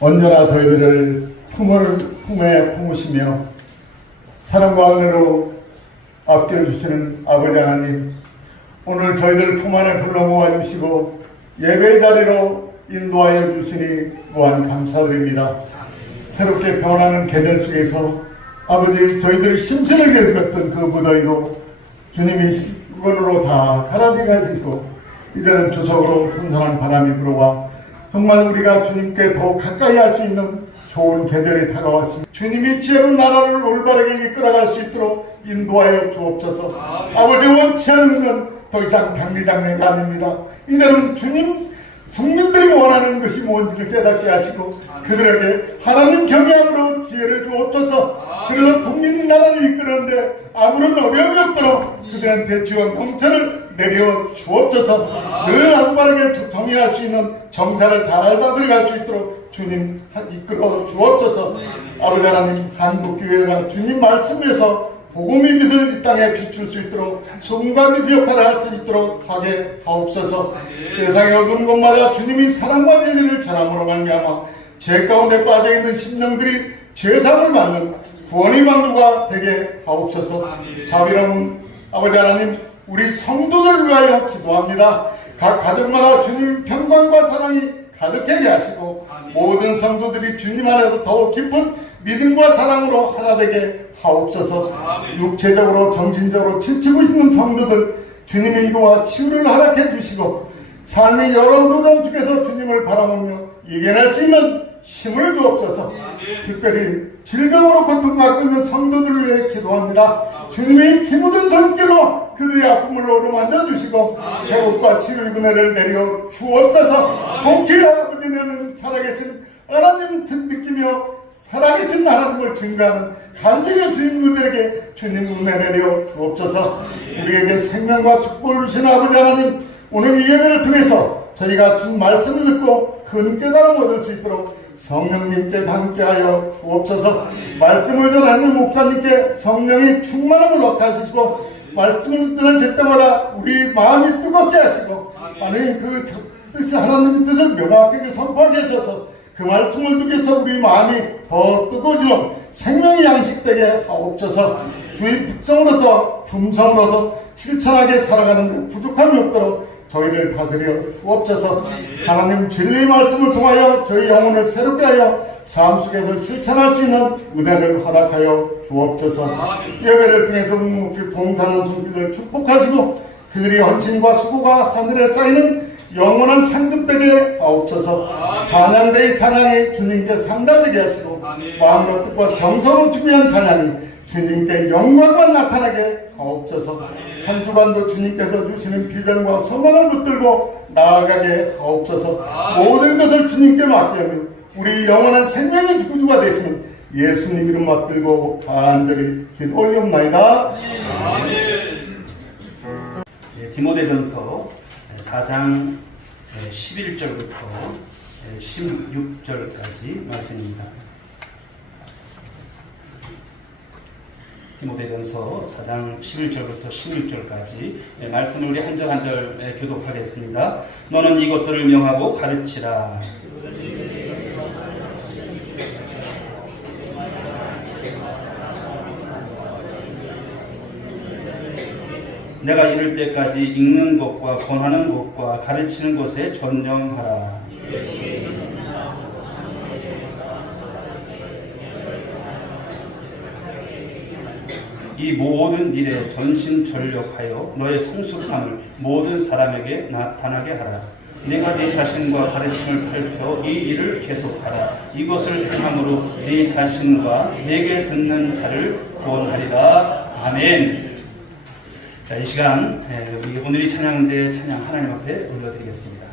언제나 저희들을 품에 품으시며 사랑과 은혜로 아껴주시는 아버지 하나님, 오늘 저희들 품 안에 불러 모아주시고 예배의 자리로 인도하여 주시니 무한 감사드립니다. 새롭게 변하는 계절 속에서 아버지, 저희들이 심청하게 되었던 그 무더위도 주님이 수건으로 다 갈아지가지고 이제는 조석으로 선선한 바람이 불어와 정말 우리가 주님께 더욱 가까이 할 수 있는 좋은 계절이 다가왔습니다. 주님이 지혜로 나라를 올바르게 이끌어갈 수 있도록 인도하여 주옵소서. 아버지, 원치 않으면 더 이상 당리장례가 아닙니다. 이제는 주님 국민들이 원하는 것이 뭔지를 깨닫게 하시고 그들에게 하나님 경외함으로 지혜를 주옵소서. 그래서 국민이 나라를 이끄는데 아무런 어려움이 없도록 그들한테 지원 정체를 내려 주옵소서. 늘 올바르게 정의할 수 있는 정사를 잘 다들어갈 수 있도록 주님 이끌어 주옵소서. 아버지 하나님, 한국교회가 주님 말씀에서 복음의 빛을 이 땅에 비출 수 있도록 소금과 빛의 역할을 할 수 있도록 하게 하옵소서. 세상의 어두운 곳마다 주님이 사랑과 진리를 전함으로 말미암아 죄 가운데 빠져있는 심령들이 죄상을 받는 구원의 방주가 되게 하옵소서. 자비로운 아버지 하나님, 우리 성도들을 위하여 기도합니다. 각 가정마다 주님 평강과 사랑이 가득하게 하시고 모든 성도들이 주님 안에서 더욱 깊은 믿음과 사랑으로 하나 되게 하옵소서. 육체적으로 정신적으로 지치고 있는 성도들 주님의 이루와 치유를 허락해 주시고 삶의 여러 도전 중에서 주님을 바라보며 이겨낼 수 있는 힘을 주옵소서. 특별히 질병으로 고통받고 있는 성도들을 위해 기도합니다. 주님의 기묻은 손길로 그들의 아픔을 어루만져 주시고 회복과 치유의 은혜를 내려 주옵소서. 속히 아버지는 살아계신 하나님 느끼며 살아계신 하나님을 증거하는 간증의 주인들에게 주님 은혜 내려 주옵소서. 우리에게 생명과 축복을 주신 아버지 하나님, 오늘 이 예배를 통해서 저희가 준 말씀을 듣고 큰 깨달음 얻을 수 있도록 성령님께 함께하여 주옵소서. 말씀을 전하는 목사님께 성령의 충만함을 얻게 하시고 말씀을 듣는 때마다 우리 마음이 뜨겁게 하시고 하나님 그 뜻이 하나님의 뜻을 명확하게 선포하게 하셔서 그 말씀을 듣고서 우리 마음이 더 뜨거워지는 생명의 양식되게 하옵소서. 주의 북성으로서 품성으로서 실천하게 살아가는 데 부족함이 없도록 저희를 다 드려 주옵소서. 하나님 진리의 말씀을 통하여 저희 영혼을 새롭게 하여 삶 속에서 실천할 수 있는 은혜를 허락하여 주옵소서. 예배를 통해서 묵묵히 봉사하는 성도들 축복하시고 그들의 헌신과 수고가 하늘에 쌓이는 영원한 상급되게 하옵소서. 찬양대의 찬양이 주님께 상달되게 하시고 마음과 뜻과 정성으로 준비한 찬양이 주님께 영광만 나타나게 하옵소서. 한 주간도 주님께서 주시는 비전과 소망을 붙들고 나아가게 하옵소서. 모든 것을 주님께 맡기며 우리 영원한 생명의 구주가 되시는 예수님 이름 받들고 간절히 기도 올리옵나이다. 디모데전서 4장 11절부터 16절까지 말씀입니다. 디모데전서 4장 11절부터 16절까지 말씀을 우리 한 절 한 절 교독하겠습니다. 너는 이것들을 명하고 가르치라. 내가 이를 때까지 읽는 것과 권하는 것과 가르치는 것에 전념하라. 이 모든 일에 전심전력하여 너의 성숙함을 모든 사람에게 나타나게 하라. 내가 네 자신과 가르침을 살펴 이 일을 계속하라. 이것을 행함으로 네 자신과 내게 듣는 자를 구원하리라. 아멘. 자, 이 시간 우리 오늘이 찬양대 찬양 하나님 앞에 올려드리겠습니다.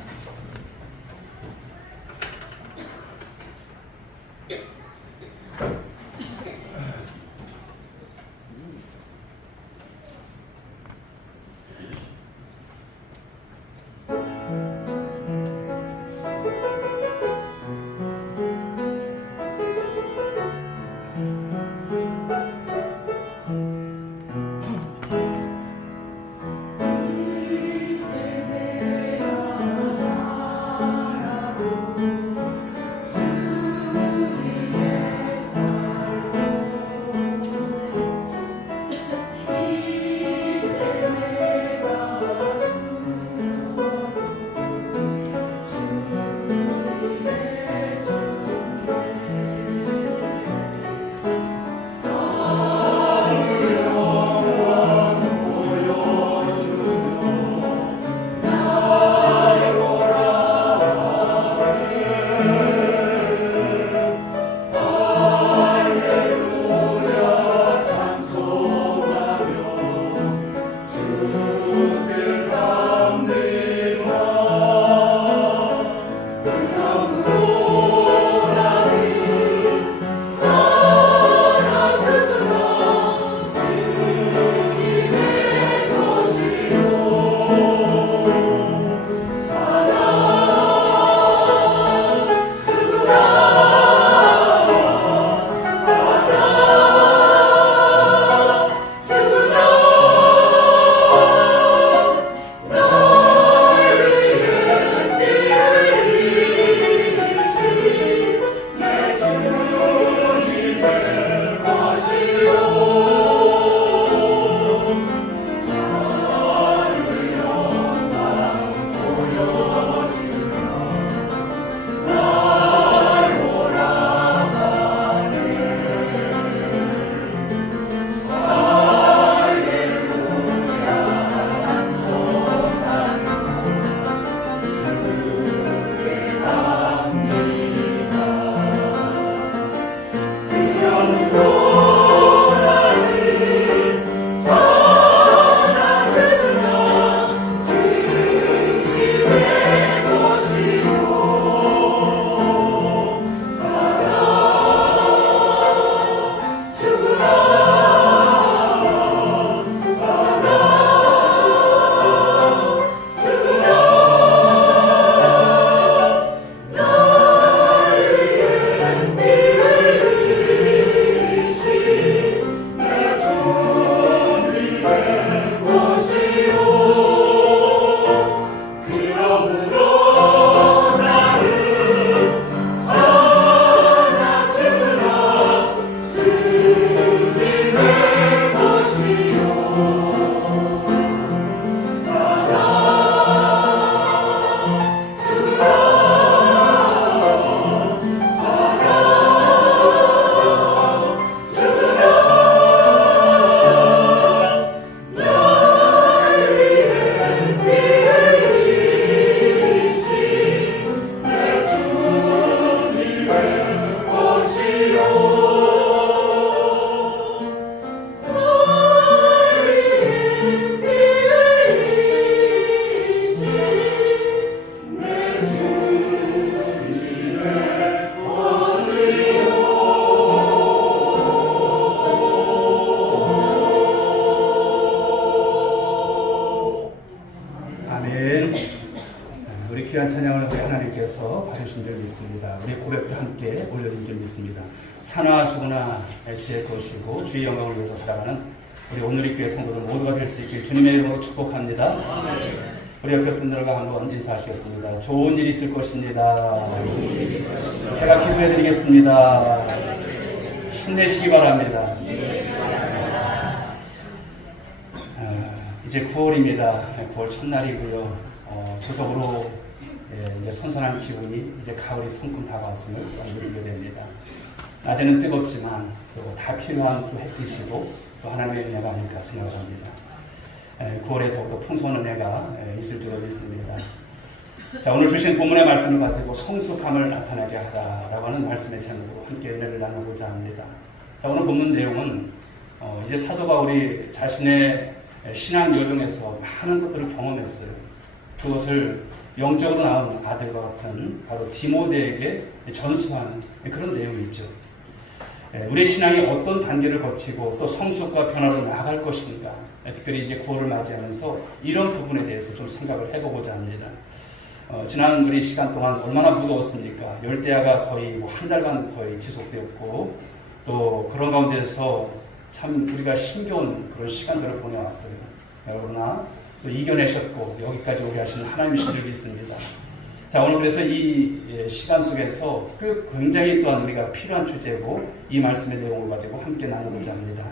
우리 귀한 찬양을 우리 하나님께서 받으신 줄 믿습니다. 우리 고백도 함께 올려준 줄 믿습니다. 사나 죽으나 주의 것이고 주의 영광을 위해서 살아가는 우리 오늘의 교회 성도들 모두가 될 수 있길 주님의 이름으로 축복합니다. 우리 옆에 분들과 한번 인사하시겠습니다. 좋은 일 있을 것입니다. 제가 기도해드리겠습니다. 힘내시기 바랍니다. 이제 9월입니다. 9월 첫날이고요. 조속으로 이제 선선한 기분이 이제 가을이 손금 다가왔음을 느끼게 됩니다. 낮에는 뜨겁지만 또 다 필요한 그 햇빛이고 또 하나님의 은혜가 아닐까 생각을 합니다. 9월에 더욱더 풍성한 은혜가 있을 줄로 믿습니다. 자, 오늘 주신 본문의 말씀을 가지고 성숙함을 나타나게 하라라고 하는 말씀의 제목으로 함께 은혜를 나누고자 합니다. 자, 오늘 본문 내용은 이제 사도 바울이 자신의 신앙 여정에서 많은 것들을 경험했어요. 그것을 영적으로 낳은 아들과 같은 바로 디모데에게 전수하는 그런 내용이 있죠. 우리의 신앙이 어떤 단계를 거치고 또 성숙과 변화로 나아갈 것인가, 특별히 이제 9월을 맞이하면서 이런 부분에 대해서 좀 생각을 해보고자 합니다. 지난 우리 시간 동안 얼마나 무더웠습니까? 열대야가 거의 한 달간 거의 지속되었고 또 그런 가운데서 참 우리가 힘겨운 그런 시간들을 보내왔어요. 그러나 또 이겨내셨고 여기까지 오게 하신 하나님이신 줄 믿습니다. 자, 오늘 그래서 이 시간 속에서 굉장히 또한 우리가 필요한 주제고 이 말씀의 내용을 가지고 함께 나누고자 합니다.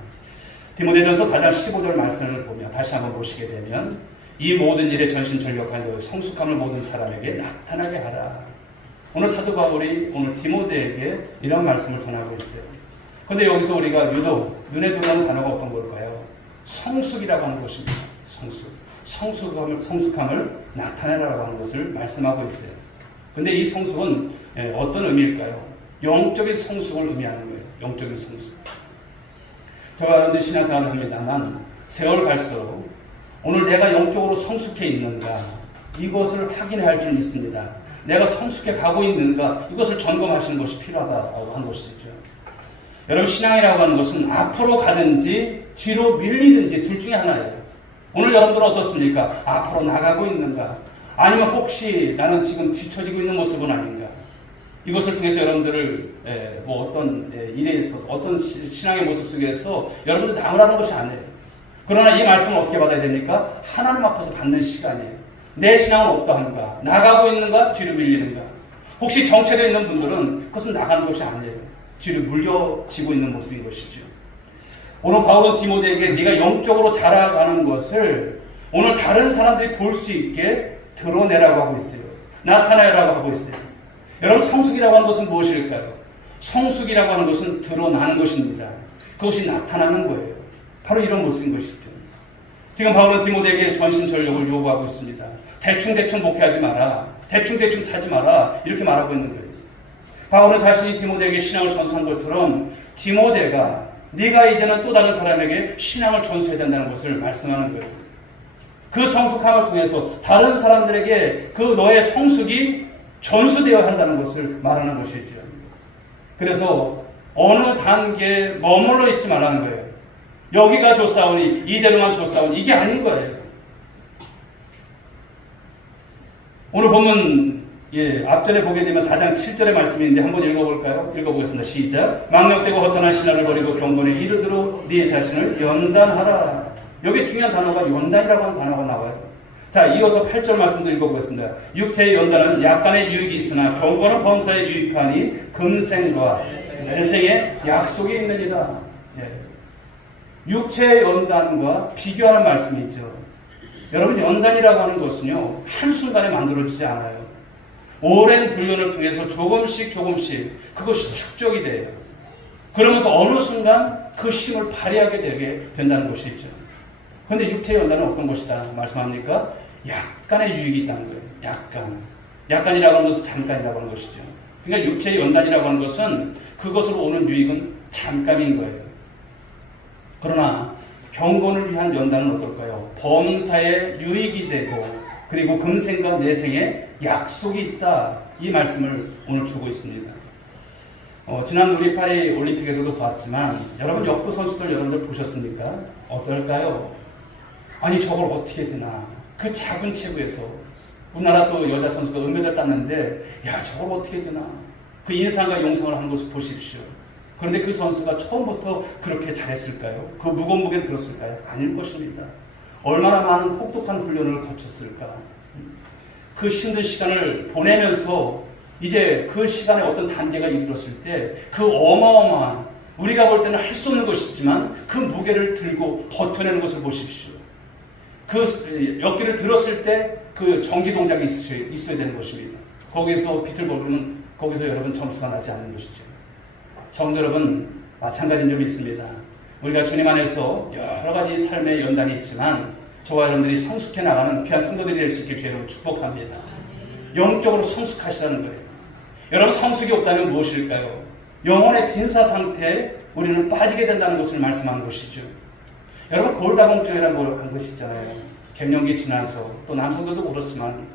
디모데전서 4장 15절 말씀을 보며 다시 한번 보시게 되면 이 모든 일에 전신전력하여 성숙함을 모든 사람에게 나타나게 하라. 오늘 사도 바울이 오늘 디모데에게 이런 말씀을 전하고 있어요. 그런데 여기서 우리가 유독 눈에 들어오는 단어가 어떤 걸까요? 성숙이라고 하는 것입니다. 성숙함을 나타내라고 하는 것을 말씀하고 있어요. 그런데 이 성숙은 어떤 의미일까요? 영적인 성숙을 의미하는 거예요. 영적인 성숙. 저와 여러분들 신앙생활을 합니다만 세월 갈수록 오늘 내가 영적으로 성숙해 있는가 이것을 확인해야 할 줄 믿습니다. 내가 성숙해 가고 있는가 이것을 점검하시는 것이 필요하다고 하는 것이죠. 여러분, 신앙이라고 하는 것은 앞으로 가든지 뒤로 밀리든지 둘 중에 하나예요. 오늘 여러분들은 어떻습니까? 앞으로 나가고 있는가? 아니면 혹시 나는 지금 뒤처지고 있는 모습은 아닌가? 이것을 통해서 여러분들을 뭐 어떤 일에 있어서 어떤 신앙의 모습 속에서 여러분들 나오라는 것이 아니에요. 그러나 이 말씀을 어떻게 받아야 됩니까? 하나님 앞에서 받는 시간이에요. 내 신앙은 어떠한가? 나가고 있는가? 뒤로 밀리는가? 혹시 정체되어 있는 분들은 그것은 나가는 것이 아니에요. 뒤로 물려지고 있는 모습인 것이죠. 오늘 바울은 디모데에게 네가 영적으로 자라가는 것을 오늘 다른 사람들이 볼 수 있게 드러내라고 하고 있어요. 나타내라고 하고 있어요. 여러분, 성숙이라고 하는 것은 무엇일까요? 성숙이라고 하는 것은 드러나는 것입니다. 그것이 나타나는 거예요. 바로 이런 모습인 것이죠. 지금 바울은 디모데에게 전신전력을 요구하고 있습니다. 대충대충 목회하지 마라. 대충대충 사지 마라. 이렇게 말하고 있는 거예요. 바울은 자신이 디모데에게 신앙을 전수한 것처럼 디모데가 네가 이제는 또 다른 사람에게 신앙을 전수해야 된다는 것을 말씀하는 거예요. 그 성숙함을 통해서 다른 사람들에게 그 너의 성숙이 전수되어야 한다는 것을 말하는 것이죠. 그래서 어느 단계에 머물러 있지 말라는 거예요. 여기가 좋사오니 이대로만 좋사오니 이게 아닌 거예요. 오늘 보면 앞전에 보게 되면 4장 7절의 말씀인데 한번 읽어볼까요? 읽어보겠습니다. 시작. 망령되고 허탄한 신화를 버리고 경건에 이르도록 네 자신을 연단하라. 여기 중요한 단어가 연단이라고 하는 단어가 나와요. 자, 이어서 8절 말씀도 읽어보겠습니다. 육체의 연단은 약간의 유익이 있으나 경건은 범사에 유익하니 금생과 내생의 약속이 있느니라. 육체의 연단과 비교하는 말씀이죠. 여러분, 연단이라고 하는 것은요, 한순간에 만들어지지 않아요. 오랜 훈련을 통해서 조금씩 그것이 축적이 돼요. 그러면서 어느 순간 그 힘을 발휘하게 되게 된다는 것이죠. 그런데 육체의 연단은 어떤 것이다 말씀합니까? 약간의 유익이 있다는 거예요. 약간이라고 하는 것은 잠깐이라고 하는 것이죠. 그러니까 육체의 연단이라고 하는 것은 그것으로 오는 유익은 잠깐인 거예요. 그러나 경건을 위한 연단은 어떨까요? 범사에 유익이 되고 그리고 금생과 내생에 약속이 있다. 이 말씀을 오늘 주고 있습니다. 지난 우리 파리 올림픽에서도 봤지만 여러분 역도 선수들 여러분들 보셨습니까? 어떨까요? 아니 저걸 어떻게 되나? 그 작은 체구에서 우리나라 또 여자 선수가 은메달 땄는데 야 저걸 어떻게 되나? 그 인상과 용상을 하는 것을 보십시오. 그런데 그 선수가 처음부터 그렇게 잘했을까요? 그 무거운 무게를 들었을까요? 아닐 것입니다. 얼마나 많은 혹독한 훈련을 거쳤을까? 그 힘든 시간을 보내면서 이제 그 시간에 어떤 단계가 이르렀을 때 그 어마어마한 우리가 볼 때는 할 수 없는 것이지만 그 무게를 들고 버텨내는 것을 보십시오. 그 역기를 들었을 때 그 정지 동작이 있어야 되는 것입니다. 거기서 비틀거리면 거기서 여러분 점수가 나지 않는 것이죠. 성도 여러분, 마찬가지인 점이 있습니다. 우리가 주님 안에서 여러 가지 삶의 연단이 있지만 저와 여러분들이 성숙해 나가는 귀한 성도들이 될 수 있길 주로 축복합니다. 영적으로 성숙하시라는 거예요. 여러분, 성숙이 없다면 무엇일까요? 영혼의 빈사 상태에 우리는 빠지게 된다는 것을 말씀한 것이죠. 여러분, 골다공증이라는 것이 있잖아요. 갱년기 지나서 또 남성들도 그렇지만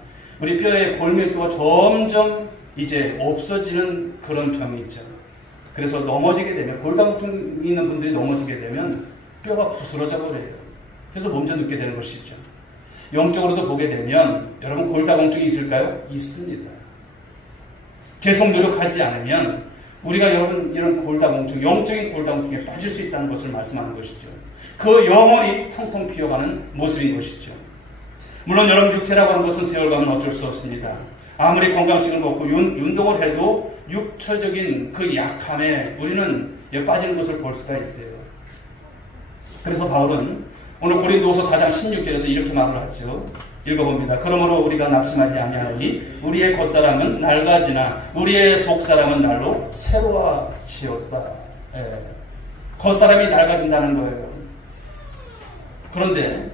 우리 뼈의 골밀도가 점점 이제 없어지는 그런 병이 있죠. 그래서 넘어지게 되면 골다공증 있는 분들이 넘어지게 되면 뼈가 부스러져 버려요. 그래서 먼저 눕게 되는 것이죠. 영적으로도 보게 되면 여러분 골다공증이 있을까요? 있습니다. 계속 노력하지 않으면 우리가 여러분 이런 골다공증, 영적인 골다공증에 빠질 수 있다는 것을 말씀하는 것이죠. 그 영혼이 텅텅 비어가는 모습인 것이죠. 물론 여러분 육체라고 하는 것은 세월가면 어쩔 수 없습니다. 아무리 건강식을 먹고 운동을 해도 육체적인 그 약함에 우리는 빠지는 것을 볼 수가 있어요. 그래서 바울은 오늘 고린도후서 4장 16절에서 이렇게 말을 하죠. 읽어봅니다. 그러므로 우리가 낙심하지 아니하니 우리의 겉사람은 낡아지나 우리의 속사람은 날로 새로워지어다. 겉사람이 낡아진다는 거예요. 그런데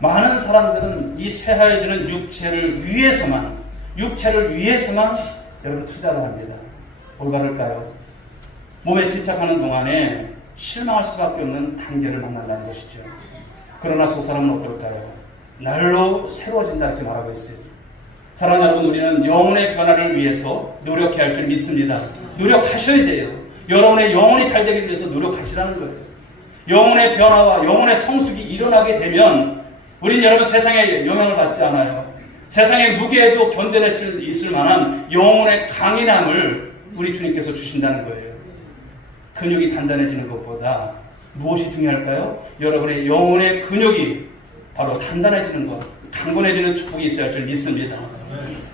많은 사람들은 이 새하얘지는 육체를 위해서만 여러분 투자를 합니다. 올바를까요? 몸에 집착하는 동안에 실망할 수밖에 없는 단계를 만난다는 것이죠. 그러나 속사람은 어떨까요? 날로 새로워진다 이렇게 말하고 있어요. 사랑하는 여러분, 우리는 영혼의 변화를 위해서 노력해야 할 줄 믿습니다. 노력하셔야 돼요. 여러분의 영혼이 잘 되기 위해서 노력하시라는 거예요. 영혼의 변화와 영혼의 성숙이 일어나게 되면 우린 여러분 세상에 영향을 받지 않아요. 세상의 무게에도 견뎌낼 수 있을 만한 영혼의 강인함을 우리 주님께서 주신다는 거예요. 근육이 단단해지는 것보다 무엇이 중요할까요? 여러분의 영혼의 근육이 바로 단단해지는 것, 강건해지는 축복이 있어야 할 줄 믿습니다.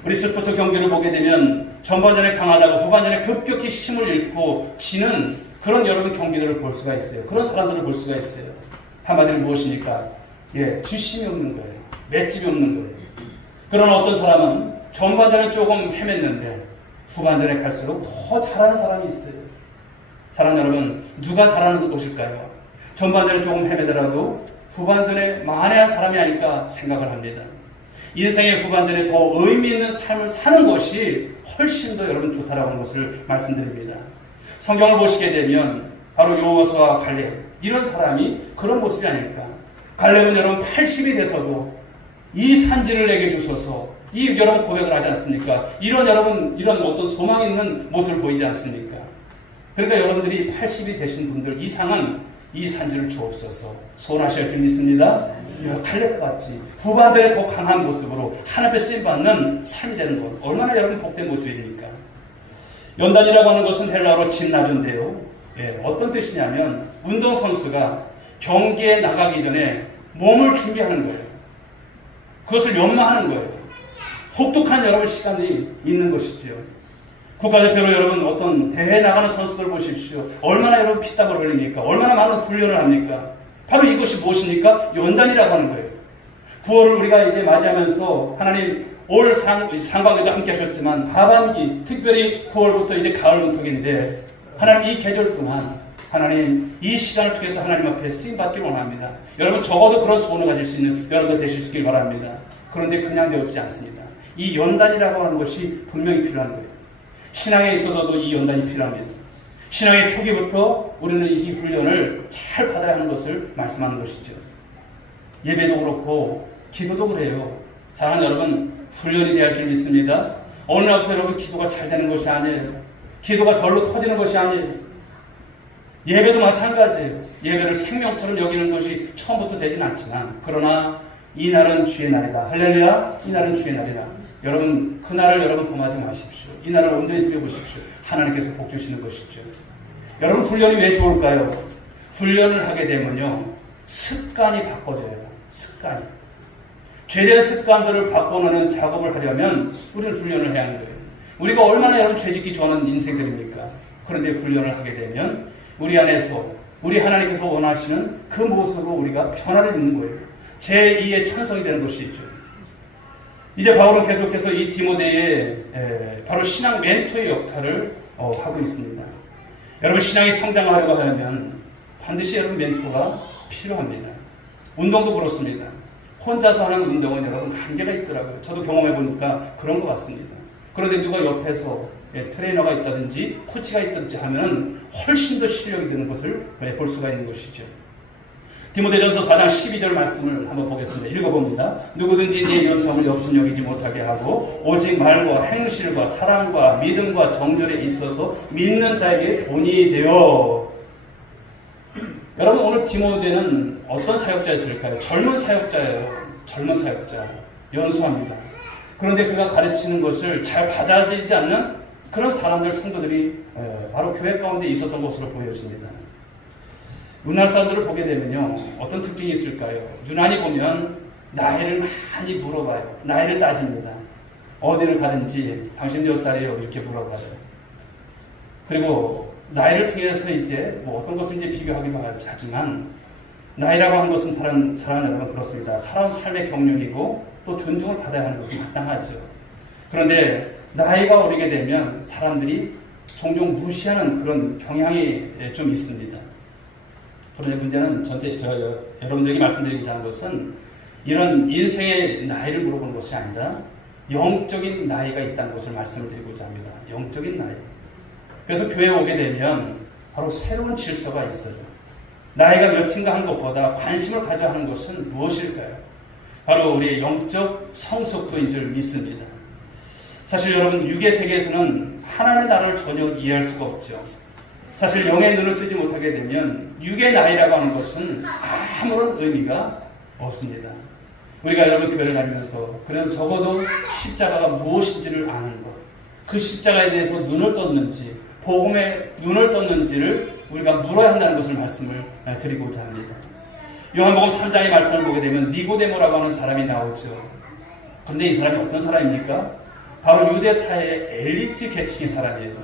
우리 스포츠 경기를 보게 되면 전반전에 강하다가 후반전에 급격히 힘을 잃고 지는 그런 여러분 경기들을 볼 수가 있어요. 그런 사람들을 볼 수가 있어요. 한마디로 무엇입니까? 뒷심이 없는 거예요. 맷집이 없는 거예요. 그러나 어떤 사람은 전반전에 조금 헤맸는데 후반전에 갈수록 더 잘하는 사람이 있어요. 사랑하는 여러분, 누가 잘하는 것일까요? 전반전에 조금 헤매더라도 후반전에 만회한 사람이 아닐까 생각을 합니다. 인생의 후반전에 더 의미 있는 삶을 사는 것이 훨씬 더 여러분 좋다라고 하는 것을 말씀드립니다. 성경을 보시게 되면 바로 여호수아와 갈렙, 이런 사람이 그런 모습이 아닐까. 갈렙은 여러분 80이 돼서도 이 산지를 내게 주소서, 이 여러분 고백을 하지 않습니까? 이런 여러분 이런 어떤 소망 있는 모습을 보이지 않습니까? 그러니까 여러분들이 80이 되신 분들 이상은 이 산지를 주옵소서 소원하실 줄 믿습니다. 갈렙과 같이 후반전에 더 강한 모습으로 하나님의 쓰임받는 삶이 되는 것, 얼마나 여러분 복된 모습입니까? 연단이라고 하는 것은 헬라어로 진나조인데요. 어떤 뜻이냐면 운동선수가 경기에 나가기 전에 몸을 준비하는 거예요. 그것을 연마하는 거예요. 혹독한 여러분 시간이 있는 것이죠. 국가대표로 여러분 어떤 대회 나가는 선수들 보십시오. 얼마나 여러분 피땀을 흘립니까? 얼마나 많은 훈련을 합니까? 바로 이것이 무엇입니까? 연단이라고 하는 거예요. 9월을 우리가 이제 맞이하면서 하나님 올 상반기도 함께 하셨지만 하반기 특별히 9월부터 이제 가을 문턱인데 하나님 이 계절 동안 하나님 이 시간을 통해서 하나님 앞에 쓰임받기를 원합니다. 여러분 적어도 그런 소원을 가질 수 있는 여러분 되시길 바랍니다. 그런데 그냥 되어지지 않습니다. 이 연단이라고 하는 것이 분명히 필요한 거예요. 신앙에 있어서도 이 연단이 필요합니다. 신앙의 초기부터 우리는 이 훈련을 잘 받아야 하는 것을 말씀하는 것이죠. 예배도 그렇고 기도도 그래요. 사랑하는 여러분, 훈련이 되어야 할 줄 믿습니다. 어느 날부터 여러분 기도가 잘 되는 것이 아니에요. 기도가 절로 터지는 것이 아니에요. 예배도 마찬가지예요. 예배를 생명처럼 여기는 것이 처음부터 되진 않지만 그러나 이 날은 주의 날이다. 할렐루야. 이 날은 주의 날이다. 여러분 그날을 여러분 범하지 마십시오. 이 날을 온전히 드려보십시오. 하나님께서 복 주시는 것이죠. 여러분 훈련이 왜 좋을까요? 훈련을 하게 되면요 습관이 바꿔져요. 습관이. 죄된 습관들을 바꿔놓는 작업을 하려면 우리는 훈련을 해야 하는 거예요. 우리가 얼마나 여러분 죄짓기 좋아하는 인생들입니까? 그런데 훈련을 하게 되면 우리 안에서 우리 하나님께서 원하시는 그 모습으로 우리가 변화를 입는 거예요. 제2의 천성이 되는 것이죠. 이제 바울은 계속해서 이 디모데의 바로 신앙 멘토의 역할을 하고 있습니다. 여러분 신앙이 성장하려고 하면 반드시 여러분 멘토가 필요합니다. 운동도 그렇습니다. 혼자서 하는 운동은 여러분 한계가 있더라고요. 저도 경험해 보니까 그런 것 같습니다. 그런데 누가 옆에서 트레이너가 있다든지 코치가 있든지 하면 훨씬 더 실력이 드는 것을 볼 수가 있는 것이죠. 디모데전서 4장 12절 말씀을 한번 보겠습니다. 읽어봅니다. 누구든지 네 연성을 역순여기지 못하게 하고 오직 말과 행실과 사랑과 믿음과 정절에 있어서 믿는 자에게 본이 되어. 여러분 오늘 디모데는 어떤 사역자였을까요? 젊은 사역자예요. 젊은 사역자. 연소합니다. 그런데 그가 가르치는 것을 잘 받아들이지 않는 그런 사람들, 성도들이 바로 교회 가운데 있었던 것으로 보여집니다. 문화 사람들을 보게 되면요 어떤 특징이 있을까요? 유난히 보면 나이를 많이 물어봐요. 나이를 따집니다. 어디를 가든지 당신 몇 살이에요? 이렇게 물어봐요. 그리고 나이를 통해서 이제 뭐 어떤 것을 이제 비교하기도 하지만 나이라고 하는 것은 사람 여러분 그렇습니다. 살아온 삶의 경륜이고 또 존중을 받아야 하는 것은 마땅하죠. 그런데 나이가 어리게 되면 사람들이 종종 무시하는 그런 경향이 좀 있습니다. 그런데 문제는 여러분들에게 말씀드리고자 하는 것은 이런 인생의 나이를 물어보는 것이 아니라 영적인 나이가 있다는 것을 말씀을 드리고자 합니다. 영적인 나이. 그래서 교회에 오게 되면 바로 새로운 질서가 있어요. 나이가 몇인가 하는 것보다 관심을 가져야 하는 것은 무엇일까요? 바로 우리의 영적 성숙도인 줄 믿습니다. 사실 여러분 육의 세계에서는 하나님의 나라를 전혀 이해할 수가 없죠. 사실 영의 눈을 뜨지 못하게 되면 육의 나이라고 하는 것은 아무런 의미가 없습니다. 우리가 여러분 교회를 다니면서 그래서 적어도 십자가가 무엇인지를 아는 것, 그 십자가에 대해서 눈을 떴는지 복음에 눈을 떴는지를 우리가 물어야 한다는 것을 말씀을 드리고자 합니다. 요한복음 3장의 말씀을 보게 되면 니고데모라고 하는 사람이 나오죠. 그런데 이 사람이 어떤 사람입니까? 바로 유대 사회의 엘리트 계층의 사람이에요.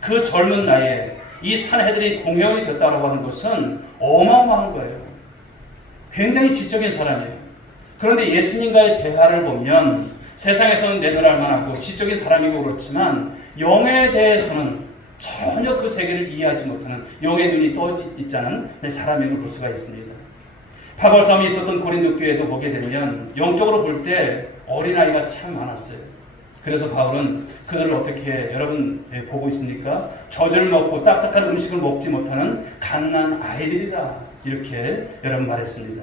그 젊은 나이에 이 산헤드린이 공회원이 됐다고 하는 것은 어마어마한 거예요. 굉장히 지적인 사람이에요. 그런데 예수님과의 대화를 보면 세상에서는 내돌할 만하고 지적인 사람이고 그렇지만 영에 대해서는 전혀 그 세계를 이해하지 못하는 영의 눈이 떠 있자는 사람임을 볼 수가 있습니다. 파벌 싸움이 있었던 고린도 교회도 보게 되면 영적으로 볼 때 어린아이가 참 많았어요. 그래서 바울은 그들을 어떻게 여러분 보고 있습니까? 젖을 먹고 딱딱한 음식을 먹지 못하는 갓난 아이들이다. 이렇게 여러분 말했습니다.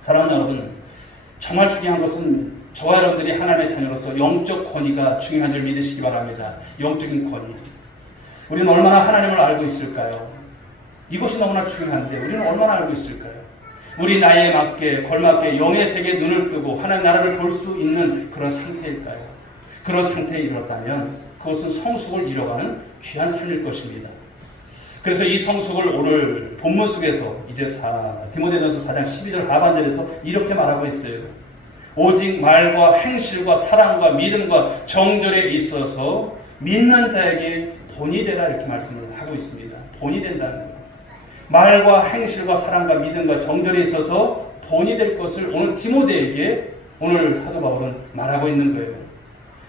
사랑하는 여러분, 정말 중요한 것은 저와 여러분들이 하나님의 자녀로서 영적 권위가 중요한 줄 믿으시기 바랍니다. 영적인 권위. 우리는 얼마나 하나님을 알고 있을까요? 이것이 너무나 중요한데 우리는 얼마나 알고 있을까요? 우리 나이에 맞게 걸맞게 영의 세계에 눈을 뜨고 하나님 나라를 볼 수 있는 그런 상태일까요? 그런 상태에 이르렀다면 그것은 성숙을 이뤄가는 귀한 삶일 것입니다. 그래서 이 성숙을 오늘 본문 속에서 이제 디모데전서 4장 12절 하반절에서 이렇게 말하고 있어요. 오직 말과 행실과 사랑과 믿음과 정절에 있어서 믿는 자에게 본이 되라 이렇게 말씀을 하고 있습니다. 본이 된다는 거예요. 말과 행실과 사랑과 믿음과 정절에 있어서 본이 될 것을 오늘 디모데에게 오늘 사도 바울은 말하고 있는 거예요.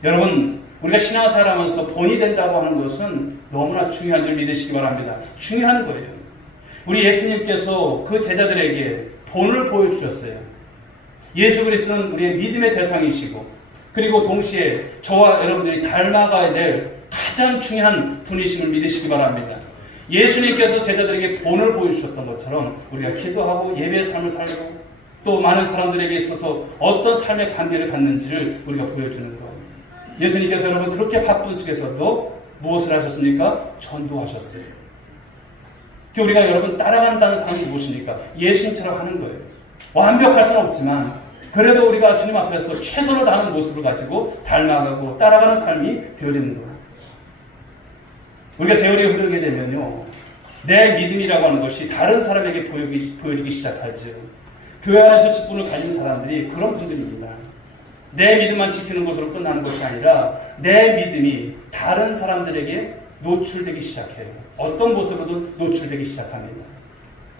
여러분, 우리가 신앙생활하면서 본이 된다고 하는 것은 너무나 중요한 줄 믿으시기 바랍니다. 중요한 거예요. 우리 예수님께서 그 제자들에게 본을 보여주셨어요. 예수 그리스도는 우리의 믿음의 대상이시고, 그리고 동시에 저와 여러분들이 닮아가야 될 가장 중요한 분이심을 믿으시기 바랍니다. 예수님께서 제자들에게 본을 보여주셨던 것처럼 우리가 기도하고 예배의 삶을 살고 또 많은 사람들에게 있어서 어떤 삶의 관계를 갖는지를 우리가 보여주는 거예요. 예수님께서 여러분 그렇게 바쁜 속에서도 무엇을 하셨습니까? 전도하셨어요. 우리가 여러분 따라간다는 사람이 무엇입니까? 예수님처럼 하는 거예요. 완벽할 수는 없지만 그래도 우리가 주님 앞에서 최선을 다하는 모습을 가지고 닮아가고 따라가는 삶이 되어지는 거예요. 우리가 세월이 흐르게 되면요, 내 믿음이라고 하는 것이 다른 사람에게 보여주기 시작하죠. 교회 안에서 직분을 가진 사람들이 그런 분들입니다. 내 믿음만 지키는 것으로 끝나는 것이 아니라 내 믿음이 다른 사람들에게 노출되기 시작해요. 어떤 모습으로도 노출되기 시작합니다.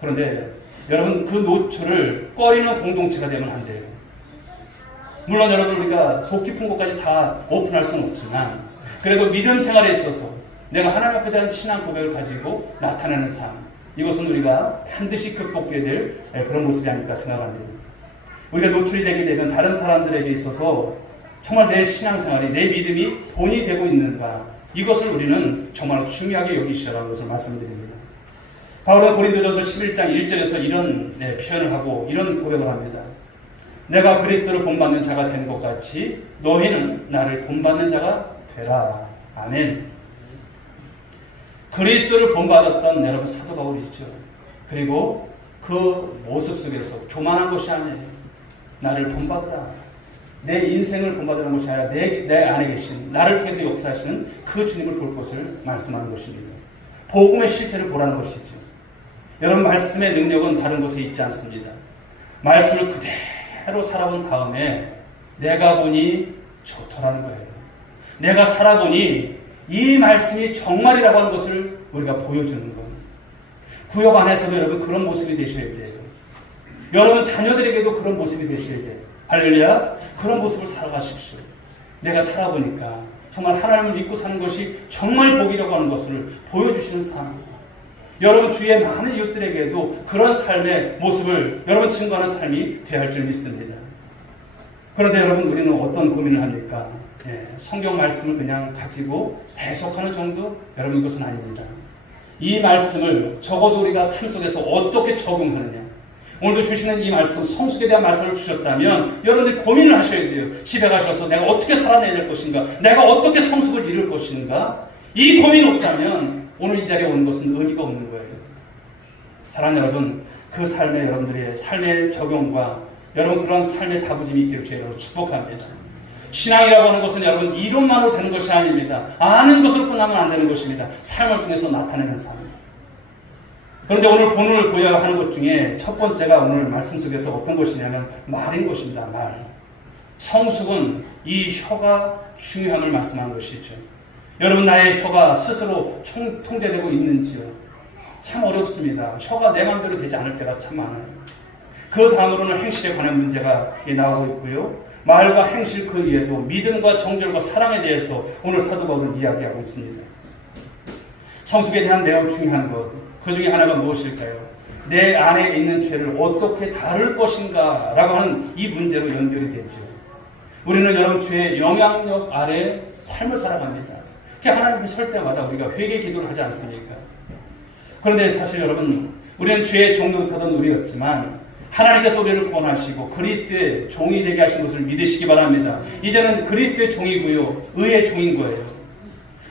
그런데 여러분 그 노출을 꺼리는 공동체가 되면 안 돼요. 물론 여러분 우리가 속 깊은 것까지 다 오픈할 수는 없지만 그래도 믿음 생활에 있어서 내가 하나님 앞에 대한 신앙 고백을 가지고 나타내는 삶, 이것은 우리가 반드시 극복해야 될 그런 모습이 아닐까 생각합니다. 우리가 노출이 되게 되면 다른 사람들에게 있어서 정말 내 신앙생활이, 내 믿음이 본이 되고 있는가, 이것을 우리는 정말 중요하게 여기시라는 것을 말씀드립니다. 바울은 고린도전서 11장 1절에서 이런 표현을 하고 이런 고백을 합니다. 내가 그리스도를 본받는 자가 된 것 같이 너희는 나를 본받는 자가 되라. 아멘. 그리스도를 본받았던 여러분 사도 바울이죠. 그리고 그 모습 속에서 교만한 것이 아니에요. 나를 본받으라. 내 인생을 본받으라는 것이 아니라 내 안에 계신, 나를 통해서 역사하시는 그 주님을 볼 것을 말씀하는 것입니다. 복음의 실체를 보라는 것이죠. 여러분 말씀의 능력은 다른 곳에 있지 않습니다. 말씀을 그대로 살아본 다음에 내가 보니 좋더라는 거예요. 내가 살아보니 이 말씀이 정말이라고 하는 것을 우리가 보여주는 거예요. 구역 안에서도 여러분 그런 모습이 되셔야 돼요. 여러분 자녀들에게도 그런 모습이 되셔야 돼요. 할렐루야. 그런 모습을 살아가십시오. 내가 살아보니까 정말 하나님을 믿고 사는 것이 정말 복이라고 하는 것을 보여주시는 삶. 여러분 주위의 많은 이웃들에게도 그런 삶의 모습을 여러분 증거하는 삶이 되어야 할 줄 믿습니다. 그런데 여러분 우리는 어떤 고민을 합니까? 성경 말씀을 그냥 가지고 해석하는 정도? 여러분 그것은 아닙니다. 이 말씀을 적어도 우리가 삶 속에서 어떻게 적용하느냐. 오늘도 주시는 이 말씀, 성숙에 대한 말씀을 주셨다면 여러분들이 고민을 하셔야 돼요. 집에 가셔서 내가 어떻게 살아내야 될 것인가, 내가 어떻게 성숙을 이룰 것인가. 이 고민이 없다면 오늘 이 자리에 오는 것은 의미가 없는 거예요. 사랑하는 여러분, 그 삶에 여러분들의 삶의 적용과 여러분 그런 삶의 다부짐이 있기를 주의로 축복합니다. 신앙이라고 하는 것은 여러분 이론만으로 되는 것이 아닙니다. 아는 것으로 끝나면 안 되는 것입니다. 삶을 통해서 나타내는 삶. 그런데 오늘 본문을 보여야 하는 것 중에 첫 번째가 오늘 말씀 속에서 어떤 것이냐면 말인 것입니다. 말. 성숙은 이 혀가 중요함을 말씀하는 것이죠. 여러분 나의 혀가 스스로 통제되고 있는지요? 참 어렵습니다. 혀가 내 마음대로 되지 않을 때가 참 많아요. 그 다음으로는 행실에 관한 문제가 나오고 있고요. 말과 행실 그 위에도 믿음과 정절과 사랑에 대해서 오늘 사도 바울은 이야기하고 있습니다. 성숙에 대한 매우 중요한 것, 그 중에 하나가 무엇일까요? 내 안에 있는 죄를 어떻게 다룰 것인가 라고 하는 이 문제로 연결이 되죠. 우리는 여러분 죄의 영향력 아래 삶을 살아갑니다. 하나님 앞에 설 때마다 우리가 회개 기도를 하지 않습니까? 그런데 사실 여러분 우리는 죄의 종노릇하던 우리였지만 하나님께서 우리를 구원하시고 그리스도의 종이 되게 하신 것을 믿으시기 바랍니다. 이제는 그리스도의 종이고요, 의의 종인 거예요.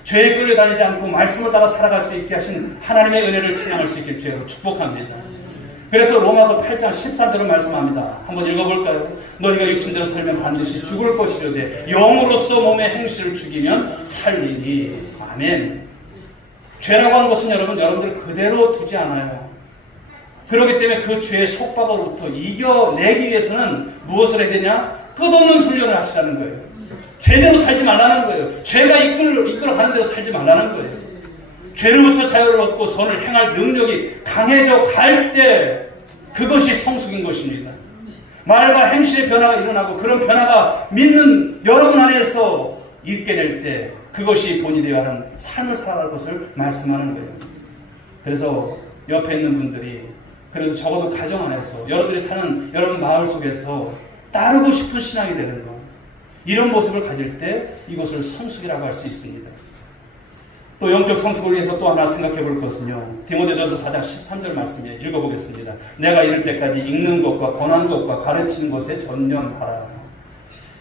죄에 끌려다니지 않고 말씀을 따라 살아갈 수 있게 하신 하나님의 은혜를 찬양할 수 있길 주로 축복합니다. 그래서 로마서 8장 13절을 말씀합니다. 한번 읽어볼까요? 너희가 육신대로 살면 반드시 죽을 것이로되 영으로서 몸의 행실을 죽이면 살리니. 아멘. 죄라고 하는 것은 여러분들 그대로 두지 않아요. 그렇기 때문에 그 죄의 속박으로부터 이겨내기 위해서는 무엇을 해야 되냐? 끝없는 훈련을 하시라는 거예요. 제대로 살지 말라는 거예요. 죄가 이끌어 가는 대로 살지 말라는 거예요. 죄로부터 자유를 얻고 선을 행할 능력이 강해져 갈 때 그것이 성숙인 것입니다. 말과 행실의 변화가 일어나고 그런 변화가 믿는 여러분 안에서 있게 될 때 그것이 본이 되어야 하는 삶을 살아갈 것을 말씀하는 거예요. 그래서 옆에 있는 분들이 그래도 적어도 가정 안에서 여러분들이 사는 여러분 마을 속에서 따르고 싶은 신앙이 되는 것, 이런 모습을 가질 때 이것을 성숙이라고 할 수 있습니다. 또 영적 성숙을 위해서 또 하나 생각해 볼 것은요, 디모데전서 4장 13절 말씀에 읽어보겠습니다. 내가 이를 때까지 읽는 것과 권하는 것과 가르치는 것에 전념하라.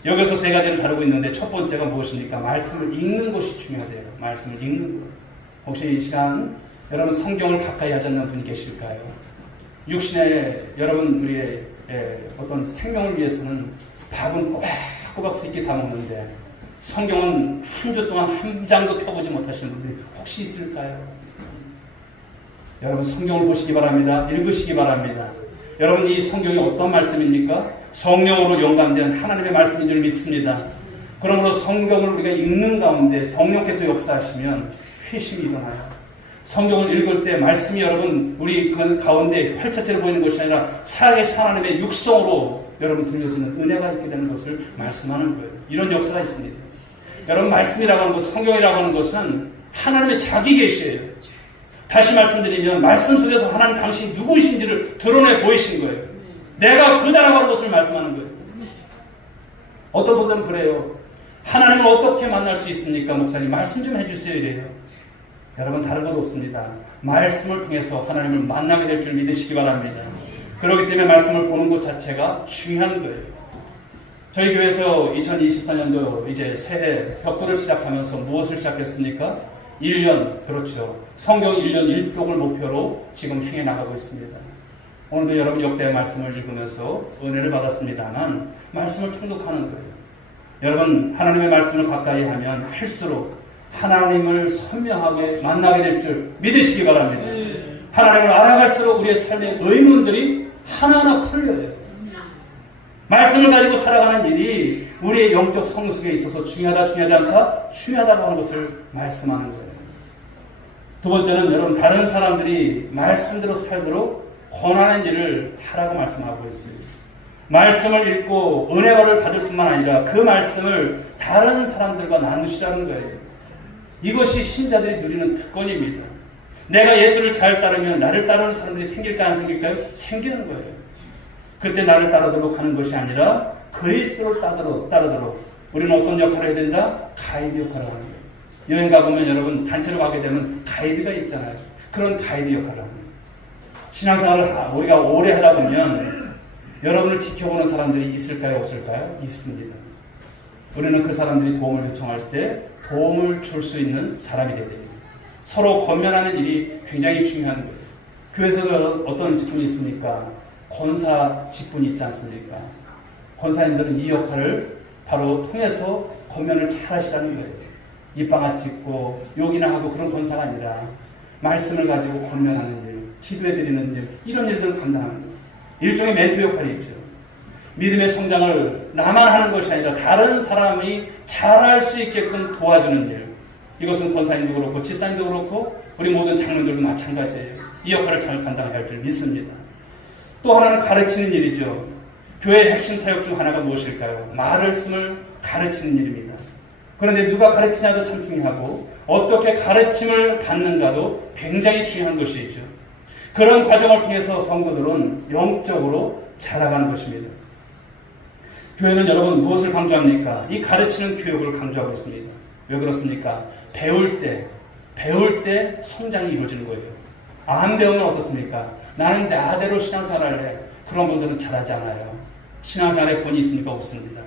여기서 세 가지를 다루고 있는데 첫 번째가 무엇입니까? 말씀을 읽는 것이 중요하대요. 말씀을 읽는 것. 혹시 이 시간 여러분 성경을 가까이 하지 않는 분이 계실까요? 육신의 여러분 우리의 어떤 생명을 위해서는 밥은 꼬박꼬박 세끼 다 먹는데 성경은 한 주 동안 한 장도 펴보지 못하시는 분들이 혹시 있을까요? 여러분 성경을 보시기 바랍니다. 읽으시기 바랍니다. 여러분 이 성경이 어떤 말씀입니까? 성령으로 영감된 하나님의 말씀인 줄 믿습니다. 그러므로 성경을 우리가 읽는 가운데 성령께서 역사하시면 회심이 일어나요. 성경을 읽을 때 말씀이 여러분 우리 그 가운데 활자체로 보이는 것이 아니라 살아계신 하나님의 육성으로 여러분 들려지는 은혜가 있게 되는 것을 말씀하는 거예요. 이런 역사가 있습니다. 여러분 말씀이라고 하는 것, 성경이라고 하는 것은 하나님의 자기 계시예요. 다시 말씀드리면 말씀 속에서 하나님 당신이 누구이신지를 드러내 보이신 거예요. 내가 그다라고 하는 것을 말씀하는 거예요. 어떤 분들은 그래요. 하나님을 어떻게 만날 수 있습니까? 목사님 말씀 좀 해주세요 이래요. 여러분 다른 것 없습니다. 말씀을 통해서 하나님을 만나게 될 줄 믿으시기 바랍니다. 그렇기 때문에 말씀을 보는 것 자체가 중요한 거예요. 저희 교회에서 2024년도 이제 새해 벽돌을 시작하면서 무엇을 시작했습니까? 1년, 그렇죠. 성경 1년 1독을 목표로 지금 행해 나가고 있습니다. 오늘도 여러분 역대의 말씀을 읽으면서 은혜를 받았습니다만 말씀을 통독하는 거예요. 여러분 하나님의 말씀을 가까이 하면 할수록 하나님을 선명하게 만나게 될 줄 믿으시기 바랍니다. 하나님을 알아갈수록 우리의 삶의 의문들이 하나하나 풀려요. 말씀을 가지고 살아가는 일이 우리의 영적 성숙에 있어서 중요하다, 중요하지 않다, 중요하다고 하는 것을 말씀하는 거예요. 두 번째는 여러분 다른 사람들이 말씀대로 살도록 권하는 일을 하라고 말씀하고 있어요. 말씀을 읽고 은혜를 받을 뿐만 아니라 그 말씀을 다른 사람들과 나누시라는 거예요. 이것이 신자들이 누리는 특권입니다. 내가 예수를 잘 따르면 나를 따르는 사람들이 생길까요? 안 생길까요? 생기는 거예요. 그때 나를 따르도록 하는 것이 아니라 그리스도를 따르도록 우리는 어떤 역할을 해야 된다? 가이드 역할을 하는 거예요. 여행 가보면 여러분 단체로 가게 되면 가이드가 있잖아요. 그런 가이드 역할을 하는 거예요. 신앙생활을 우리가 오래 하다 보면 여러분을 지켜보는 사람들이 있을까요? 없을까요? 있습니다. 우리는 그 사람들이 도움을 요청할 때 도움을 줄 수 있는 사람이 되야 됩니다. 서로 권면하는 일이 굉장히 중요한 거예요. 교회에서도 어떤 직분이 있습니까? 권사 직분이 있지 않습니까? 권사님들은 이 역할을 바로 통해서 권면을 잘 하시라는 거예요. 입방아 찍고 욕이나 하고 그런 권사가 아니라 말씀을 가지고 권면하는 일, 기도해드리는 일, 이런 일들을 감당하는 거예요. 일종의 멘토 역할이 있죠. 믿음의 성장을 나만 하는 것이 아니라 다른 사람이 잘할 수 있게끔 도와주는 일. 이것은 권사님도 그렇고 집사님도 그렇고 우리 모든 장로들도 마찬가지예요. 이 역할을 잘 감당해야 할 줄 믿습니다. 또 하나는 가르치는 일이죠. 교회의 핵심 사역 중 하나가 무엇일까요? 말씀을 가르치는 일입니다. 그런데 누가 가르치냐도 참 중요하고 어떻게 가르침을 받는가도 굉장히 중요한 것이죠. 그런 과정을 통해서 성도들은 영적으로 자라가는 것입니다. 교회는 여러분 무엇을 강조합니까? 이 가르치는 교육을 강조하고 있습니다. 왜 그렇습니까? 배울 때 성장이 이루어지는 거예요. 안 배우면 어떻습니까? 나는 나대로 신앙생활을 해. 그런 분들은 잘하지 않아요. 신앙생활에 본이 있습니까? 없습니다.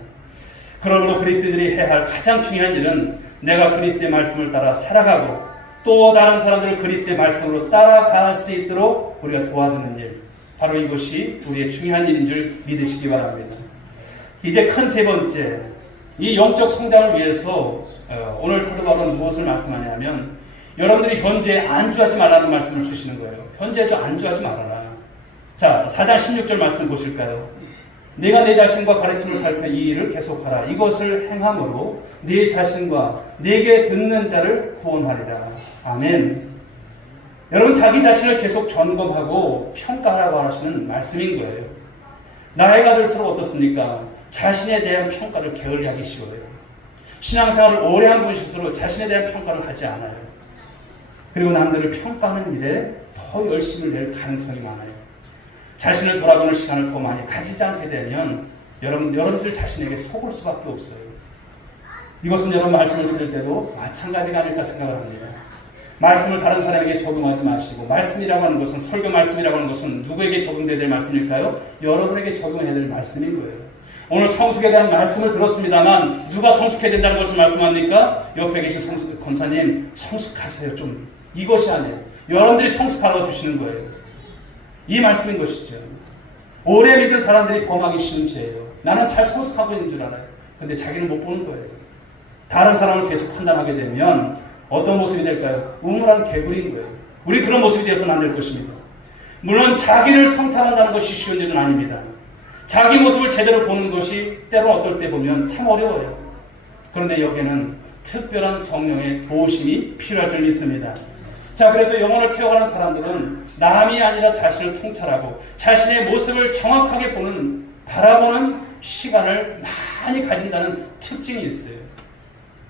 그러므로 그리스도인들이 해야 할 가장 중요한 일은 내가 그리스도의 말씀을 따라 살아가고 또 다른 사람들을 그리스도의 말씀으로 따라갈 수 있도록 우리가 도와주는 일. 바로 이것이 우리의 중요한 일인 줄 믿으시기 바랍니다. 이제 큰 세 번째, 이 영적 성장을 위해서 오늘 사도 바울은 무엇을 말씀하냐면 여러분들이 현재에 안주하지 말라는 말씀을 주시는 거예요. 현재에 안주하지 말아라. 자, 4장 16절 말씀 보실까요? 내가 내 자신과 가르침을 살펴 이 일을 계속하라. 이것을 행함으로 네 자신과 내게 듣는 자를 구원하리라. 아멘. 여러분, 자기 자신을 계속 점검하고 평가하라고 하시는 말씀인 거예요. 나이가 들수록 어떻습니까? 자신에 대한 평가를 게을리하기 쉬워요. 신앙생활을 오래 한 분일수록 자신에 대한 평가를 하지 않아요. 그리고 남들을 평가하는 일에 더 열심을 낼 가능성이 많아요. 자신을 돌아보는 시간을 더 많이 가지지 않게 되면 여러분들 자신에게 속을 수밖에 없어요. 이것은 여러분 말씀을 들을 때도 마찬가지가 아닐까 생각을 합니다. 말씀을 다른 사람에게 적용하지 마시고, 말씀이라고 하는 것은, 설교 말씀이라고 하는 것은 누구에게 적용돼야 될 말씀일까요? 여러분에게 적용해야 될 말씀인 거예요. 오늘 성숙에 대한 말씀을 들었습니다만 누가 성숙해야 된다는 것을 말씀합니까? 옆에 계신 권사님, 성숙하세요 좀. 이것이 아니에요. 여러분들이 성숙하라고 주시는 거예요. 이 말씀인 것이죠. 오래 믿은 사람들이 범하기 쉬운 죄예요. 나는 잘 성숙하고 있는 줄 알아요. 근데 자기는 못 보는 거예요. 다른 사람을 계속 판단하게 되면 어떤 모습이 될까요? 우물한 개구리인 거예요. 우리 그런 모습이 되어서는 안 될 것입니다. 물론 자기를 성찰한다는 것이 쉬운 일은 아닙니다. 자기 모습을 제대로 보는 것이 때로 어떨 때 보면 참 어려워요. 그런데 여기에는 특별한 성령의 도우심이 필요할 줄 믿습니다. 자, 그래서 영혼을 세워가는 사람들은 남이 아니라 자신을 통찰하고 자신의 모습을 정확하게 바라보는 시간을 많이 가진다는 특징이 있어요.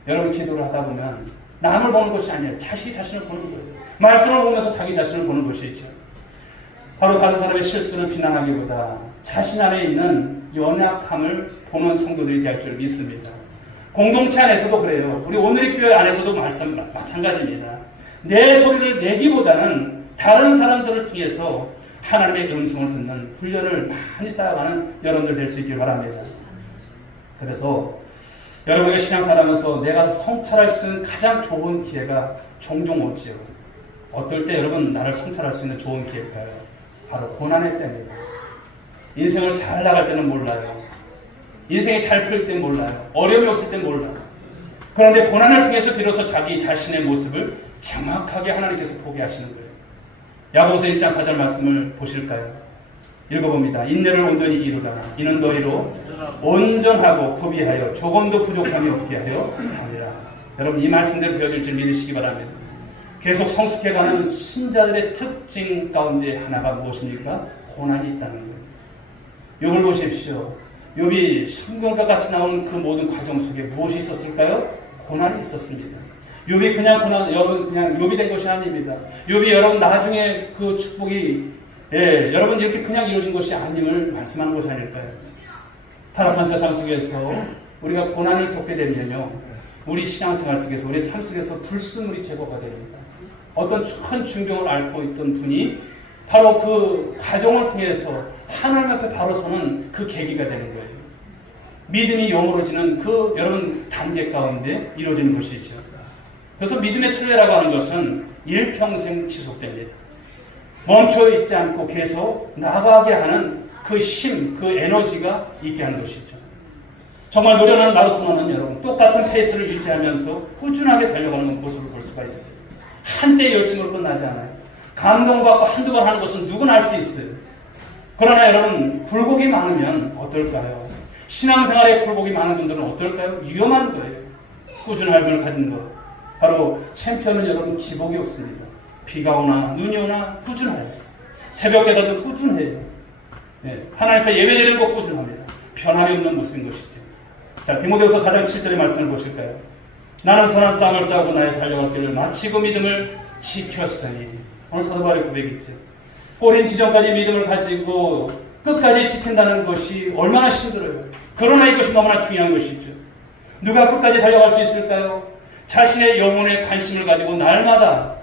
여러분, 기도를 하다 보면 남을 보는 것이 아니에요. 자신을 보는 거예요. 말씀을 보면서 자기 자신을 보는 것이죠. 바로 다른 사람의 실수를 비난하기보다 자신 안에 있는 연약함을 보는 성도들이 될 줄 믿습니다. 공동체 안에서도 그래요. 우리 오늘의 교회 안에서도 마찬가지입니다. 내 소리를 내기보다는 다른 사람들을 통해서 하나님의 음성을 듣는 훈련을 많이 쌓아가는 여러분들 될 수 있길 바랍니다. 그래서 여러분의 신앙생활하면서 내가 성찰할 수 있는 가장 좋은 기회가 종종 오지요. 어떨 때 여러분 나를 성찰할 수 있는 좋은 기회일까요? 바로 고난의 때입니다. 인생을 잘 나갈 때는 몰라요. 인생이 잘 풀릴 땐 몰라요. 어려움이 없을 땐 몰라요. 그런데 고난을 통해서 비로소 자기 자신의 모습을 정확하게 하나님께서 보게 하시는 거예요. 야고보서 1장 4절 말씀을 보실까요? 읽어봅니다. 인내를 온전히 이루라. 이는 너희로 온전하고 구비하여 조금도 부족함이 없게 하려 함이라. 여러분, 이 말씀대로 되어질 줄 믿으시기 바랍니다. 계속 성숙해가는 신자들의 특징 가운데 하나가 무엇입니까? 고난이 있다는 거예요. 욥을 보십시오. 욥이 순간과 같이 나오는 그 모든 과정 속에 무엇이 있었을까요? 고난이 있었습니다. 욥이 여러분 그냥 욥이 된 것이 아닙니다. 욥이 여러분 나중에 그 축복이 여러분 이렇게 그냥 이루어진 것이 아님을 말씀하는 것이 아닐까요? 타락한 세상 속에서 우리가 고난을 겪게 되면요, 우리 신앙생활 속에서, 우리 삶 속에서 불순물이 제거가 됩니다. 어떤 큰 중경을 앓고 있던 분이 바로 그 과정을 통해서 하나님 앞에 바로 서는 그 계기가 되는 거예요. 믿음이 영으로지는 그 여러분 단계 가운데 이루어지는 것이죠. 그래서 믿음의 순례라고 하는 것은 일평생 지속됩니다. 멈춰 있지 않고 계속 나가게 하는 그 힘, 그 에너지가 있게 하는 것이죠. 정말 노련한 마라토너는 여러분 똑같은 페이스를 유지하면서 꾸준하게 달려가는 모습을 볼 수가 있어요. 한때의 열심으로 끝나지 않아요. 감동받고 한두 번 하는 것은 누구나 할 수 있어요. 그러나 여러분, 굴곡이 많으면 어떨까요? 신앙생활에 굴곡이 많은 분들은 어떨까요? 위험한 거예요. 꾸준한 삶을 가진 것. 바로 챔피언은 여러분 기복이 없습니다. 비가 오나 눈이 오나 꾸준해요. 새벽 제사도 꾸준해요. 하나님 앞에 예배드리는 것 꾸준합니다. 변함이 없는 모습인 것이죠. 자, 디모데후서 4장 7절의 말씀을 보실까요? 나는 선한 싸움을 싸우고 나의 달려갈 길을 마치고 믿음을 지켰으니. 오늘 사도 바울의 고백이죠. 꼬린 지점까지 믿음을 가지고 끝까지 지킨다는 것이 얼마나 힘들어요. 그러나 이것이 너무나 중요한 것이죠. 누가 끝까지 달려갈 수 있을까요? 자신의 영혼에 관심을 가지고 날마다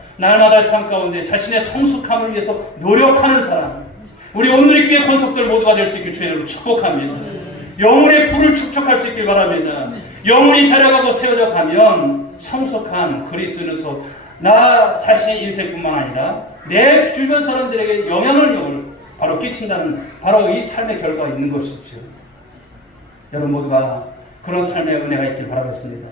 삶 가운데 자신의 성숙함을 위해서 노력하는 사람, 우리 오늘의 교회 권속들 모두가 될 수 있길 주의 이름으로 축복합니다. 영혼의 불을 축적할 수 있길 바랍니다. 영혼이 자라가고 세워져 가면 성숙한 그리스도인으로서 나 자신의 인생뿐만 아니라 내 주변 사람들에게 영향을 바로 끼친다는 바로 이 삶의 결과가 있는 것이죠. 여러분 모두가 그런 삶의 은혜가 있길 바라겠습니다.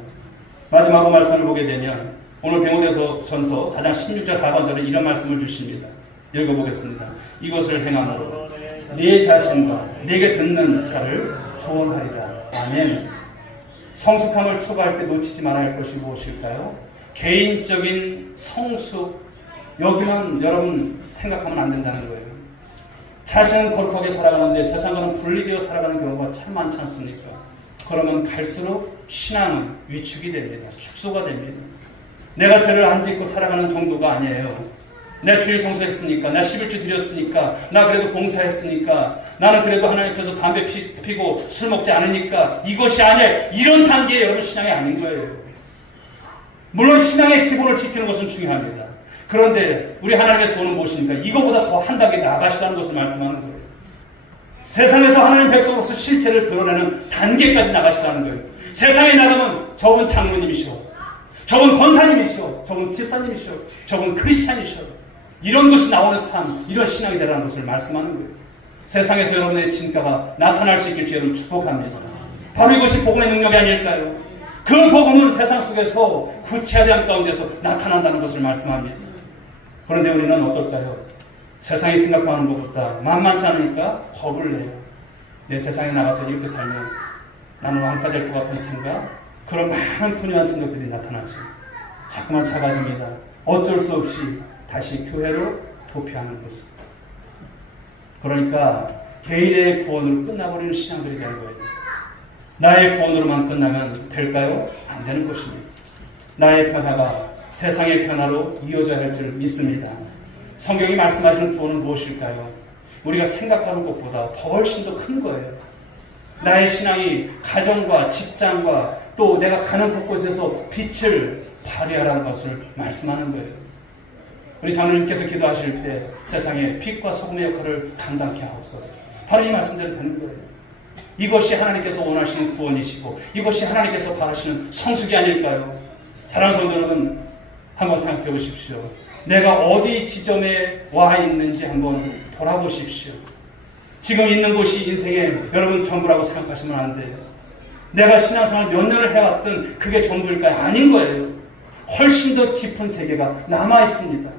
마지막으로 말씀을 보게 되면 오늘 디모데서 전서 4장 16절 하반절에 이런 말씀을 주십니다. 읽어보겠습니다. 이것을 행함으로 네 자신과 네게 듣는 자를 구원하리라. 아멘. 성숙함을 추구할 때 놓치지 말아야 할 것이 무엇일까요? 개인적인 성숙, 여기만 여러분 생각하면 안 된다는 거예요. 자신은 거룩하게 살아가는데 세상과는 분리되어 살아가는 경우가 참 많지 않습니까? 그러면 갈수록 신앙은 위축이 됩니다. 축소가 됩니다. 내가 죄를 안 짓고 살아가는 정도가 아니에요. 내가 주일 성수했으니까, 나 11주 드렸으니까, 나 그래도 봉사했으니까, 나는 그래도 하나님 앞에서 담배 피고 술 먹지 않으니까 이것이 아니에요. 이런 단계에 여러분 신앙이 아닌 거예요. 물론 신앙의 기본을 지키는 것은 중요합니다. 그런데 우리 하나님께서 보는 무엇입니까? 이거보다 더 한 단계 나아가시라는 것을 말씀하는 거예요. 세상에서 하나님 백성으로서 실체를 드러내는 단계까지 나가시라는 거예요. 세상에 나가면 저분 장로님이시오, 저분 권사님이시오, 저분 집사님이시오, 저분 크리스찬이시오. 이런 것이 나오는 삶, 이런 신앙이 되라는 것을 말씀하는 거예요. 세상에서 여러분의 진가가 나타날 수 있길 여러분 축복합니다. 바로 이것이 복음의 능력이 아닐까요? 그 복음은 세상 속에서 구체화된 가운데서 나타난다는 것을 말씀합니다. 그런데 우리는 어떨까요? 세상이 생각하는 것보다 만만치 않으니까 겁을 내요. 내 세상에 나가서 이렇게 살면 나는 왕따 될 것 같은 생각, 그런 많은 분야한 생각들이 나타나죠. 자꾸만 작아집니다. 어쩔 수 없이 다시 교회로 도피하는 것입니다. 그러니까 개인의 구원으로 끝나버리는 신앙들이 되는 거예요. 나의 구원으로만 끝나면 될까요? 안 되는 것입니다. 나의 변화가 세상의 변화로 이어져야 할 줄 믿습니다. 성경이 말씀하시는 구원은 무엇일까요? 우리가 생각하는 것보다 훨씬 더 큰 거예요. 나의 신앙이 가정과 직장과 또 내가 가는 곳곳에서 빛을 발휘하라는 것을 말씀하는 거예요. 우리 장로님께서 기도하실 때 세상에 빛과 소금의 역할을 감당케 하옵소서. 바로 이 말씀대로 되는 거예요. 이것이 하나님께서 원하시는 구원이시고 이것이 하나님께서 바라시는 성숙이 아닐까요? 사랑하는 성도 여러분, 한번 생각해 보십시오. 내가 어디 지점에 와 있는지 한번 돌아보십시오. 지금 있는 곳이 인생의 여러분 전부라고 생각하시면 안 돼요. 내가 신앙생활 몇 년을 해왔든 그게 전부일까요? 아닌 거예요. 훨씬 더 깊은 세계가 남아있습니다.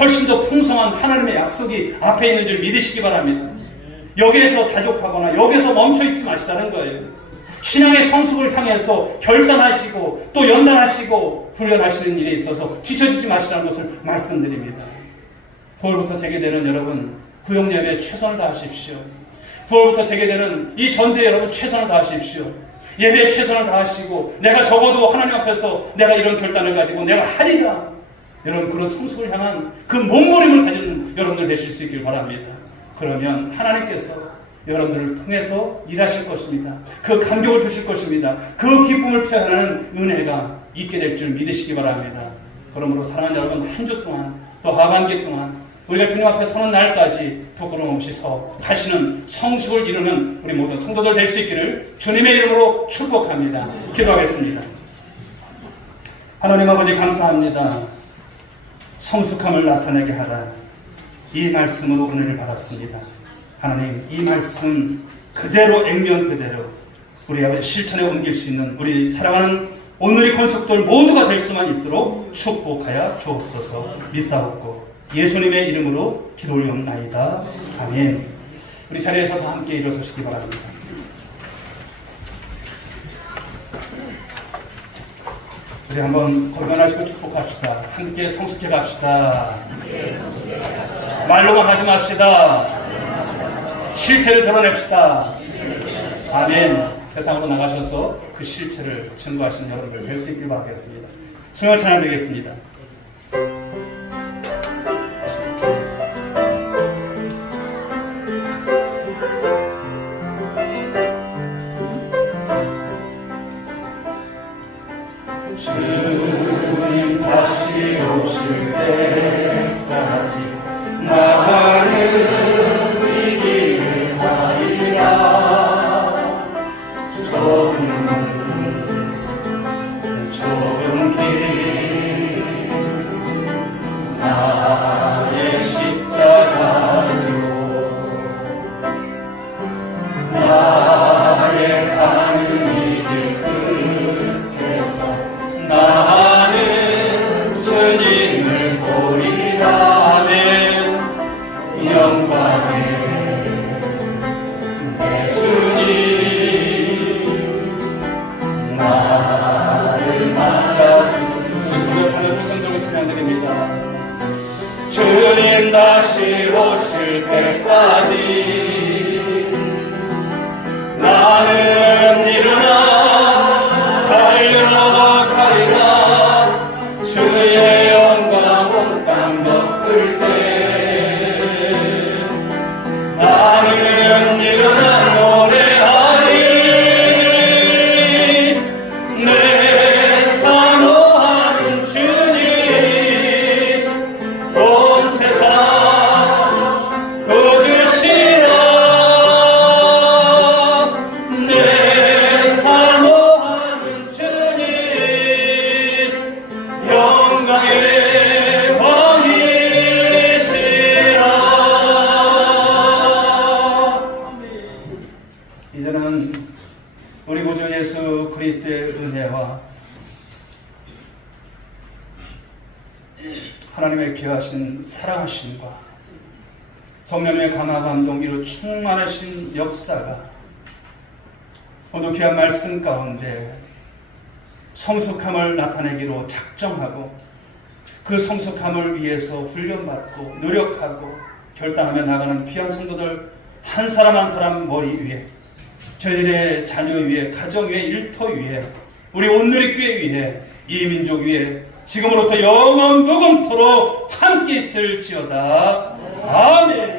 훨씬 더 풍성한 하나님의 약속이 앞에 있는 줄 믿으시기 바랍니다. 여기에서 자족하거나 여기에서 멈춰있지 마시라는 거예요. 신앙의 성숙을 향해서 결단하시고 또 연단하시고 훈련하시는 일에 있어서 뒤처지지 마시라는 것을 말씀드립니다. 9월부터 재개되는 여러분, 구역예배에 최선을 다하십시오. 9월부터 재개되는 이 전대에 여러분 최선을 다하십시오. 예배에 최선을 다하시고 내가 적어도 하나님 앞에서 내가 이런 결단을 가지고 내가 하리라. 여러분 그런 성숙을 향한 그 몸부림을 가지는 여러분들 되실 수 있길 바랍니다. 그러면 하나님께서 여러분들을 통해서 일하실 것입니다. 그 감격을 주실 것입니다. 그 기쁨을 표현하는 은혜가 있게 될 줄 믿으시기 바랍니다. 그러므로 사랑하는 여러분, 한 주 동안 또 하반기 동안 우리가 주님 앞에 서는 날까지 부끄러움 없이 서 다시는 성숙을 이루는 우리 모든 성도들 될 수 있기를 주님의 이름으로 축복합니다. 기도하겠습니다. 하나님 아버지 감사합니다. 성숙함을 나타내게 하라. 이 말씀으로 은혜를 받았습니다. 하나님, 이 말씀 그대로 액면 그대로 우리 아버지 실천에 옮길 수 있는 우리 사랑하는 오늘의 권속들 모두가 될 수만 있도록 축복하여 주옵소서. 믿사옵고 예수님의 이름으로 기도 올리옵나이다. 아멘. 우리 자리에서 다 함께 일어서시기 바랍니다. 우리 한번 건강하시고 축복합시다. 함께 성숙해 갑시다. 말로만 하지 맙시다. 실체를 드러냅시다. 아멘. 세상으로 나가셔서 그 실체를 증거하시는 여러분들 될 수 있길 바라겠습니다. 수요 찬양 드리겠습니다. 주님 다시 오실 때까지 나가는 이 길을 가리라. 좁은 길 될 때까지 나는 일어나 달려가리라. 주의 영광 온 땅 덮을 때 나는 일어나 노래하리. 내 사모하는 주님 온 세상 거주시라. 내 사모하는 주님 영광의 왕이시라. 이제는 우리 구주 예수 그리스도의 은혜와 하나님의 귀하신 사랑하심과 성령의 감화 감동기로 충만하신 역사가 오늘 귀한 말씀 가운데 성숙함을 나타내기로 작정하고 그 성숙함을 위해서 훈련받고 노력하고 결단하며 나가는 귀한 성도들 한 사람 한 사람 머리 위에, 저희들의 자녀 위에, 가정 위에, 일터 위에, 우리 온누리교회 위에, 이 민족 위에 지금으로부터 영원 무궁토록 함께 있을지어다. 아멘.